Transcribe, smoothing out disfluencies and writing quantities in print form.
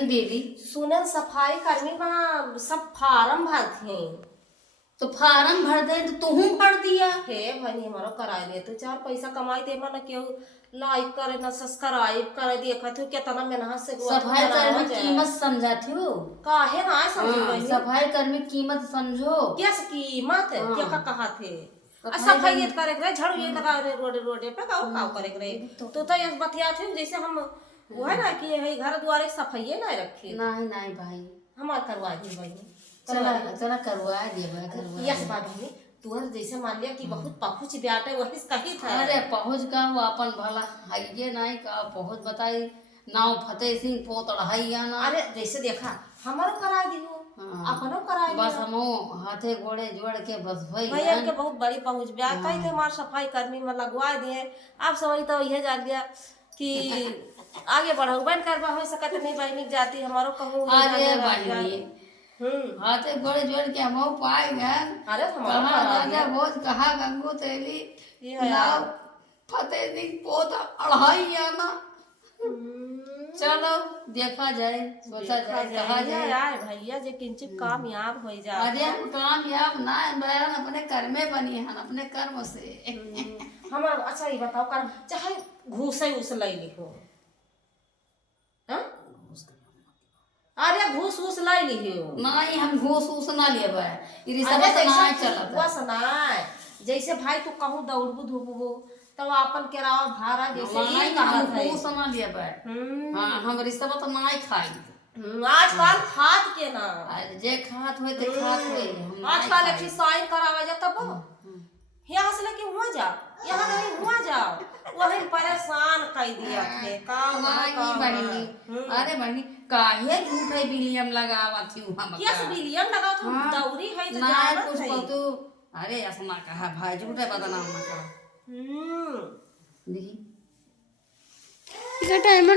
दीदी सुनन सफाई कर्मी वहाँ सब फार्म भरते हैं। तो फार्म भर दे तो तू भर दिया। हे भनी हमारा कराए दे तो चार पैसा कमाई दे मन केहू लाइक करे न सब्सक्राइब करे देखत हो कितना मेहनत से सफाई कर्मी कीमत समझाती हो काहे ना समझी बहनी सफाई कर्मी कीमत समझो क्या कीमत क्या का कहा थे सफाई करे रे झाड़ू ये लगा रे रोडे रोडे पे काव करे रे तो ये बतिया थे जैसे हम वो है ना कि है घर द्वारे सफाई ना रखे नहीं नहीं भाई हमार करवा दी बहनी चला चला करवा देबे करवा यस बाबी तुहर जैसे मान लिया कि बहुत पहुंच ब्याटे वही कही था। अरे पहुंच का वो अपन भला हाइये नहीं का पहुंच बताई नाव फतेह सिंह पोतड़ हाइया ना। अरे जैसे देखा हमारो करा दियो अपनो करा दियो बस हमो हाथे गोड़े जोड़ के बस भैया के बहुत बड़ी पहुंच ब्या कही थे हमार सफाई कर्मी में लगवा दिए। आप समझ तो यह जान लिया कि आगे बढ़ो बन करवा हो सकत नहीं बहनी जाती हमारो कहूँ अरे बहनी हाथे गोड़े जोड़ के हम पाए गए। अरे कहाँ राजा भोज कहाँ गंगू तेली नाव फतेह सिंह पोत अढ़ाई आना। चलो देखा जाए सोचा जाए कहा जाए यार भैया जे किंचित कामयाब हो जाए। अरे हम कामयाब ना बयान अपने कर्मे बनी हन अपने कर्म से हमारा अच्छा ये बताओ कर चाहे घूस उस ले लिखो अरे घूस उस लाई लिहियो नहीं हम घूस उस ना लेबे ई सब ना चलत बस ना जैसे भाई तू कहूं दौड़बू धूपबू तब अपन केरावा भाड़ा जैसे नहीं हम घूस ना लेबे। हां हम रिश्वत तो नहीं खाई आजकल खात के ना जे खात होय ते खात होय आजकल एक साइन करावा जा तब यहाँ से लेके हुआ जा यहाँ नहीं हुआ जाओ वही परेशान कर दिया थे काम बहनी। अरे बहनी काहे झूठे विलियम लगावत हूं हम कैसे विलियम लगा तू दौरी है तो ना जानत कुछ है तू अरे ऐसा कहा भाई झूठे बदनाम ना कर। देखी टाइम